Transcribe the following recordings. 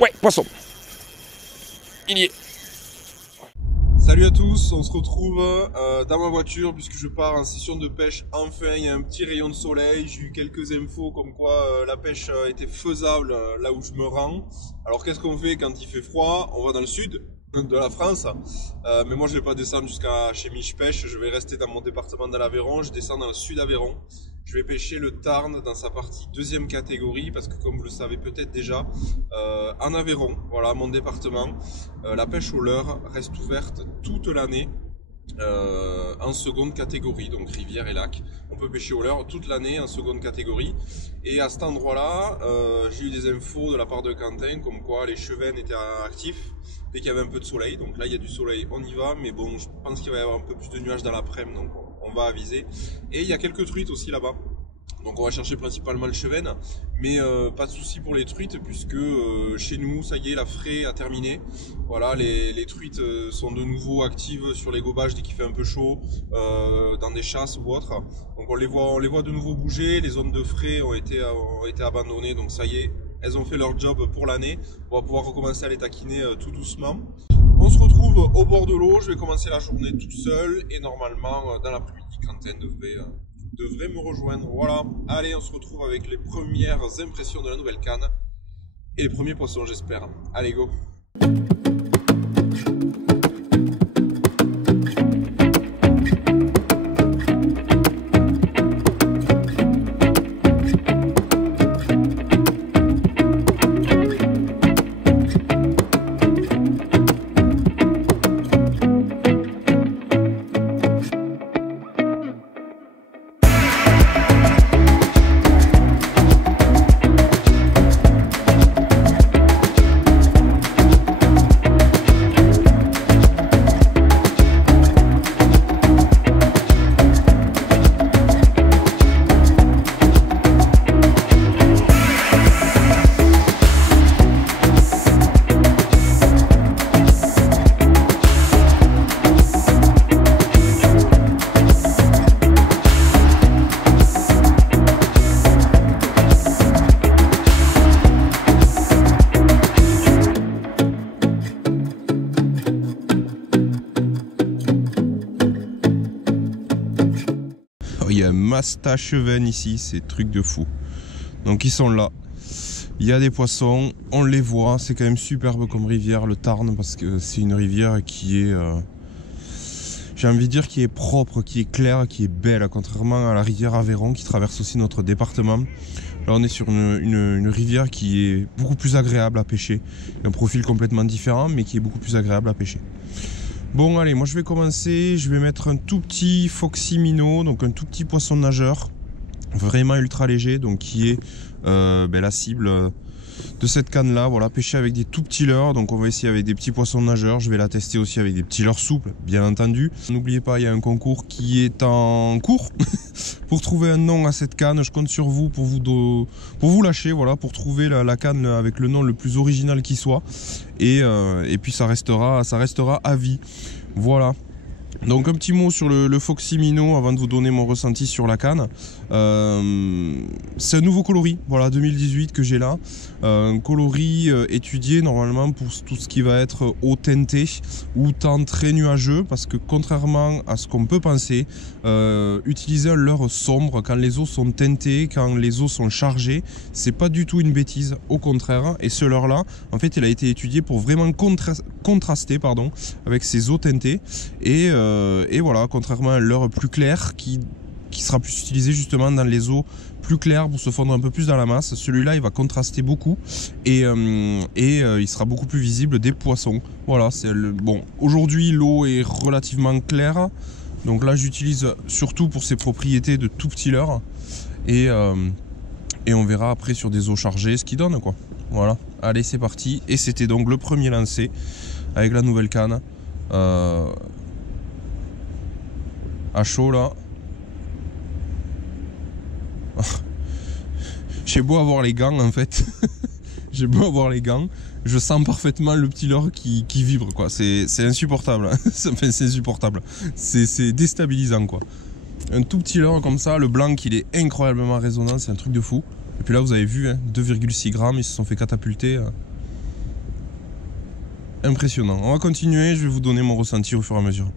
Ouais, poisson. Il y est. Salut à tous, on se retrouve dans ma voiture puisque je pars en session de pêche. Enfin, il y a un petit rayon de soleil. J'ai eu quelques infos comme quoi la pêche était faisable là où je me rends. Alors qu'est-ce qu'on fait quand il fait froid? On va dans le sud de la France. Mais moi je ne vais pas descendre jusqu'à chez Mich Pêche. Je vais rester dans mon département de l'Aveyron. Je descends dans le sud Aveyron. Je vais pêcher le Tarn dans sa partie deuxième catégorie parce que comme vous le savez peut-être déjà, en Aveyron, voilà mon département, la pêche au leurre reste ouverte toute l'année en seconde catégorie, donc rivière et lac. On peut pêcher au leurre toute l'année en seconde catégorie. Et à cet endroit-là, j'ai eu des infos de la part de Quentin comme quoi les chevennes étaient actifs dès qu'il y avait un peu de soleil. Donc là il y a du soleil, on y va, mais bon je pense qu'il va y avoir un peu plus de nuages dans l'après-midi, donc on va aviser. Et il y a quelques truites aussi là-bas. Donc on va chercher principalement le chevenne, mais pas de souci pour les truites puisque chez nous, ça y est, la fraie a terminé. Voilà, les truites sont de nouveau actives sur les gobages dès qu'il fait un peu chaud, dans des chasses ou autres. Donc on les voit de nouveau bouger, les zones de fraie ont été abandonnées, donc ça y est, elles ont fait leur job pour l'année. On va pouvoir recommencer à les taquiner tout doucement. On se retrouve au bord de l'eau, je vais commencer la journée tout seul et normalement dans l'après-midi, Quentin devrait me rejoindre. Voilà, allez, on se retrouve avec les premières impressions de la nouvelle canne et les premiers poissons, j'espère. Allez, go! Il y a un masta chevenne ici, c'est truc de fou. Donc ils sont là. Il y a des poissons, on les voit, c'est quand même superbe comme rivière le Tarn parce que c'est une rivière qui est, j'ai envie de dire, qui est propre, qui est claire, qui est belle, contrairement à la rivière Aveyron qui traverse aussi notre département. Là on est sur une rivière qui est beaucoup plus agréable à pêcher, un profil complètement différent mais qui est beaucoup plus agréable à pêcher. Bon allez, moi je vais commencer, je vais mettre un tout petit foxy minnow, donc un tout petit poisson nageur, vraiment ultra léger, donc qui est la cible de cette canne là, voilà, pêcher avec des tout petits leurres, donc on va essayer avec des petits poissons nageurs, je vais la tester aussi avec des petits leurres souples, bien entendu. N'oubliez pas, il y a un concours qui est en cours, pour trouver un nom à cette canne, je compte sur vous pour vous lâcher, voilà, pour trouver la canne avec le nom le plus original qui soit, et puis ça restera à vie, voilà. Donc un petit mot sur le foxy minnow avant de vous donner mon ressenti sur la canne. C'est un nouveau coloris, voilà, 2018 que j'ai là. Un coloris étudié normalement pour tout ce qui va être eau teintée ou temps très nuageux, parce que contrairement à ce qu'on peut penser, utiliser un leurre sombre quand les eaux sont teintées, quand les eaux sont chargées, c'est pas du tout une bêtise, au contraire. Et ce leurre là, en fait, il a été étudié pour vraiment contraster avec ces eaux teintées et voilà, contrairement à un leurre plus clair qui sera plus utilisé justement dans les eaux plus claires pour se fondre un peu plus dans la masse, celui-là il va contraster beaucoup et il sera beaucoup plus visible des poissons. Voilà, bon, aujourd'hui l'eau est relativement claire, donc là j'utilise surtout pour ses propriétés de tout petit leurre et on verra après sur des eaux chargées ce qu'il donne, quoi. Voilà, allez c'est parti, et c'était donc le premier lancé avec la nouvelle canne à chaud là. J'ai beau avoir les gants en fait, j'ai beau avoir les gants, je sens parfaitement le petit leurre qui vibre, quoi. C'est insupportable, enfin, c'est insupportable, c'est déstabilisant, quoi. Un tout petit leurre comme ça, le blanc il est incroyablement résonnant, c'est un truc de fou. Et puis là vous avez vu, hein, 2,6 grammes, ils se sont fait catapulter. Impressionnant. On va continuer, je vais vous donner mon ressenti au fur et à mesure.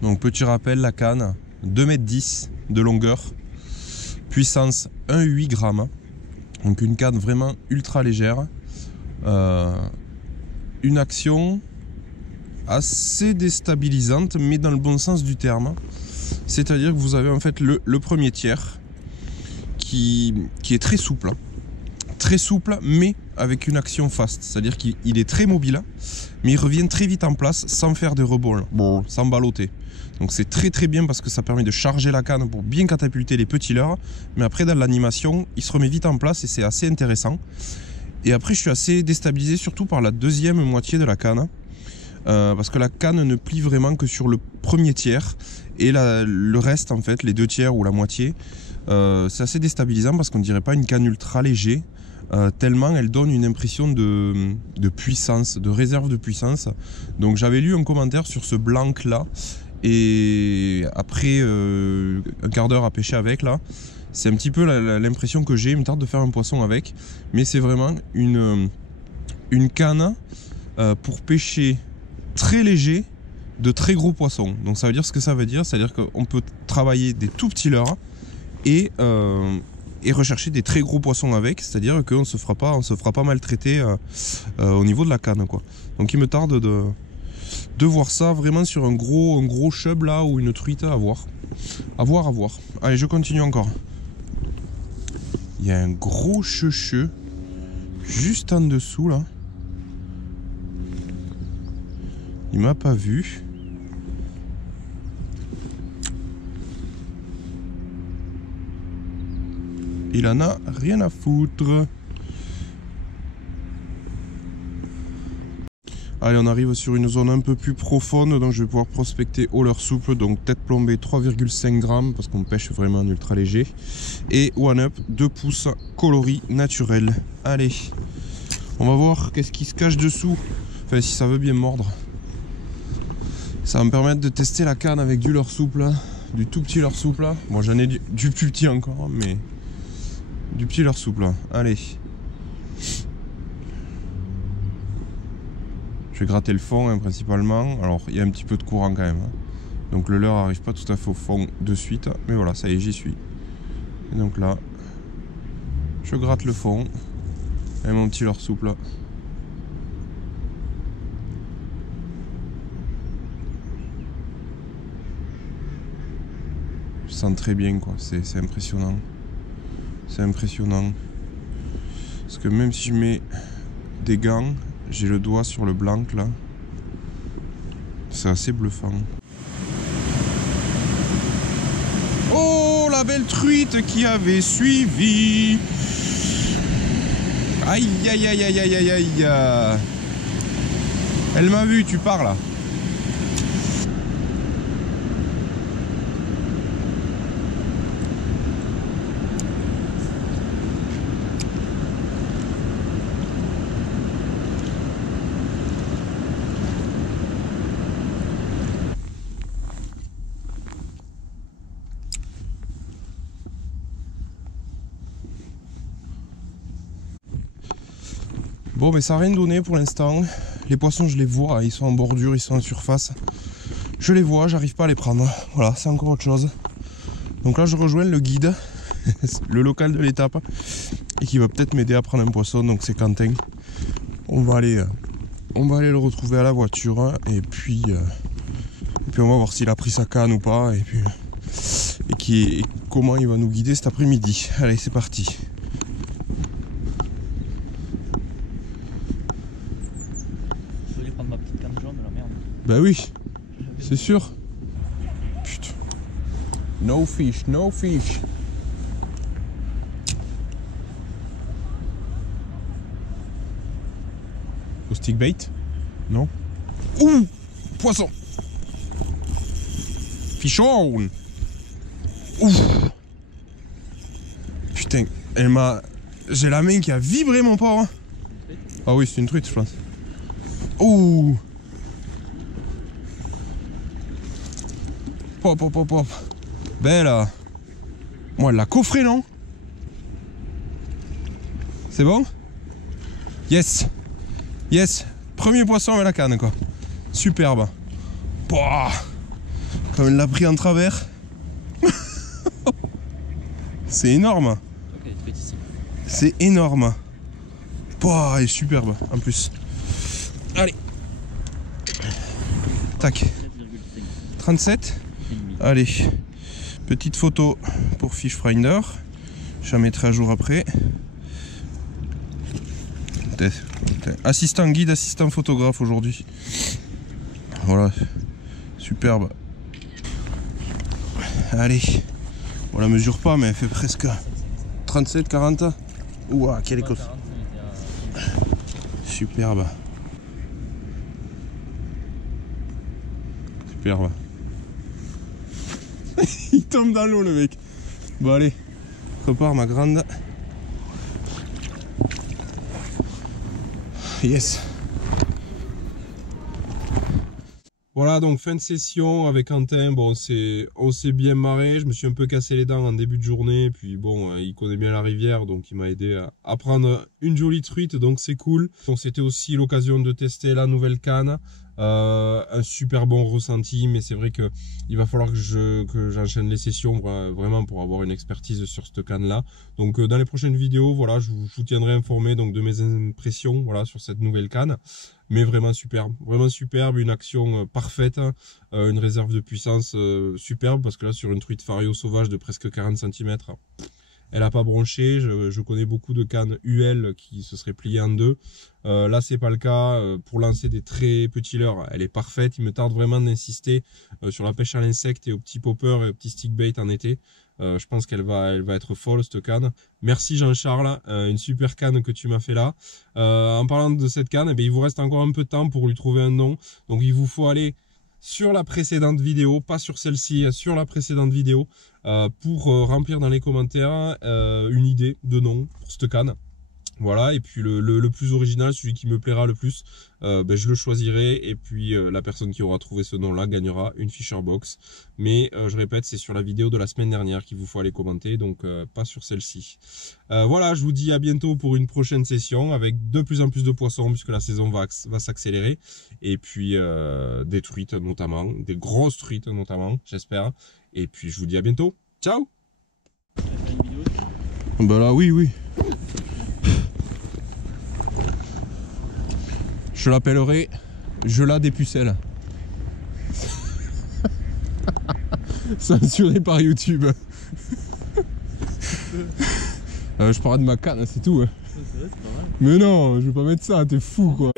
Donc petit rappel, la canne, 2,10 m de longueur, puissance 1,8 g. Donc une canne vraiment ultra légère. Une action assez déstabilisante, mais dans le bon sens du terme. C'est-à-dire que vous avez en fait le premier tiers qui est très souple. Très souple, mais avec une action fast. C'est-à-dire qu'il est très mobile, mais il revient très vite en place sans faire de rebond, sans balloter. Donc c'est très très bien parce que ça permet de charger la canne pour bien catapulter les petits leurres. Mais après dans l'animation, il se remet vite en place et c'est assez intéressant. Et après je suis assez déstabilisé surtout par la deuxième moitié de la canne. Parce que la canne ne plie vraiment que sur le premier tiers. Et le reste en fait, les deux tiers ou la moitié, c'est assez déstabilisant parce qu'on ne dirait pas une canne ultra léger. Tellement elle donne une impression de puissance, de réserve de puissance. Donc j'avais lu un commentaire sur ce blanc là et après un quart d'heure à pêcher avec là, c'est un petit peu l'impression que j'ai. Il me tarde de faire un poisson avec, mais c'est vraiment une canne pour pêcher très léger de très gros poissons. Donc ça veut dire ce que ça veut dire, c'est-à-dire qu'on peut travailler des tout petits leurres et rechercher des très gros poissons avec, c'est-à-dire qu'on se fera pas maltraiter au niveau de la canne, quoi. Donc il me tarde de voir ça vraiment sur un gros chub là ou une truite à voir. À voir. Allez, je continue encore. Il y a un gros checheux juste en dessous là. Il m'a pas vu. Il en a rien à foutre. Allez, on arrive sur une zone un peu plus profonde, donc je vais pouvoir prospecter au leurre souple, donc tête plombée 3,5 g parce qu'on pêche vraiment en ultra léger. Et one up 2 pouces coloris naturel. Allez, on va voir qu'est-ce qui se cache dessous. Enfin, si ça veut bien mordre. Ça va me permettre de tester la canne avec du leurre souple, du tout petit leurre souple. Bon, j'en ai du plus petit encore, mais du petit leurre souple. Allez. Je vais gratter le fond hein, principalement. Alors il y a un petit peu de courant quand même. Donc le leurre n'arrive pas tout à fait au fond de suite. Mais voilà, ça y est, j'y suis. Et donc là, je gratte le fond. Et mon petit leurre souple. Je sens très bien quoi, c'est impressionnant. C'est impressionnant. Parce que même si je mets des gants, j'ai le doigt sur le blanc là. C'est assez bluffant. Oh, la belle truite qui avait suivi. Aïe aïe aïe aïe aïe aïe aïe. Elle m'a vu, tu pars là. Bon, mais ça n'a rien donné pour l'instant. Les poissons, je les vois, ils sont en bordure, ils sont en surface. Je les vois, j'arrive pas à les prendre. Voilà, c'est encore autre chose. Donc là, je rejoins le guide, le local de l'étape, et qui va peut-être m'aider à prendre un poisson. Donc c'est Quentin. On va aller le retrouver à la voiture, et puis on va voir s'il a pris sa canne ou pas, et comment il va nous guider cet après-midi. Allez, c'est parti. Bah oui, c'est sûr. Putain. No fish, no fish. Au stick bait? Non. Ouh, poisson. Fichon. Ouh. Putain, j'ai la main qui a vibré mon pauvre. Ah oui, c'est une truite, je pense. Ouh. Pop. Belle. Moi, elle l'a coffré, non? C'est bon? Yes. Yes. Premier poisson avec la canne quoi. Superbe. Pouah. Comme il l'a pris en travers. C'est énorme. C'est énorme. Pouah, elle est superbe en plus. Allez. Tac. 37. Allez. Petite photo pour Fishfinder. Je la mettrai à jour après. Assistant guide, assistant photographe aujourd'hui. Voilà. Superbe. Allez. On la mesure pas, mais elle fait presque 37, 40. Ouah, quelle écosse. Superbe. Superbe. Il tombe dans l'eau le mec. Bon allez, prépare ma grande. Yes. Voilà donc fin de session avec Quentin. Bon on s'est bien marré. Je me suis un peu cassé les dents en début de journée. Puis bon il connaît bien la rivière donc il m'a aidé à prendre une jolie truite donc c'est cool. Donc c'était aussi l'occasion de tester la nouvelle canne. Un super bon ressenti, mais c'est vrai que il va falloir que j'enchaîne les sessions vraiment pour avoir une expertise sur cette canne là. Donc dans les prochaines vidéos, voilà, je vous tiendrai informé donc de mes impressions, voilà, sur cette nouvelle canne. Mais vraiment superbe, une action parfaite, une réserve de puissance superbe, parce que là sur une truite Fario sauvage de presque 40 cm, elle n'a pas bronché. Je connais beaucoup de cannes UL qui se seraient pliées en deux. Là c'est pas le cas. Pour lancer des très petits leurres, elle est parfaite. Il me tarde vraiment d'insister sur la pêche à l'insecte et aux petits poppers et aux petits stick bait en été. Je pense qu'elle va être folle cette canne. Merci Jean-Charles, une super canne que tu m'as fait là. En parlant de cette canne, eh bien, il vous reste encore un peu de temps pour lui trouver un nom. Donc il vous faut aller sur la précédente vidéo, pas sur celle-ci, sur la précédente vidéo, pour remplir dans les commentaires une idée de nom pour cette canne. Voilà, et puis le plus original, celui qui me plaira le plus, ben, je le choisirai, et puis la personne qui aura trouvé ce nom-là gagnera une Fisher Box. Mais je répète, c'est sur la vidéo de la semaine dernière qu'il vous faut aller commenter, donc pas sur celle-ci. Voilà, je vous dis à bientôt pour une prochaine session, avec de plus en plus de poissons, puisque la saison va s'accélérer, et puis des truites notamment, des grosses truites notamment, j'espère. Et puis je vous dis à bientôt, ciao. Bah là, oui. Je l'appellerai Gelat des pucelles. Censuré par YouTube. Je parle de ma canne, c'est tout. Mais non, je vais pas mettre ça, t'es fou quoi.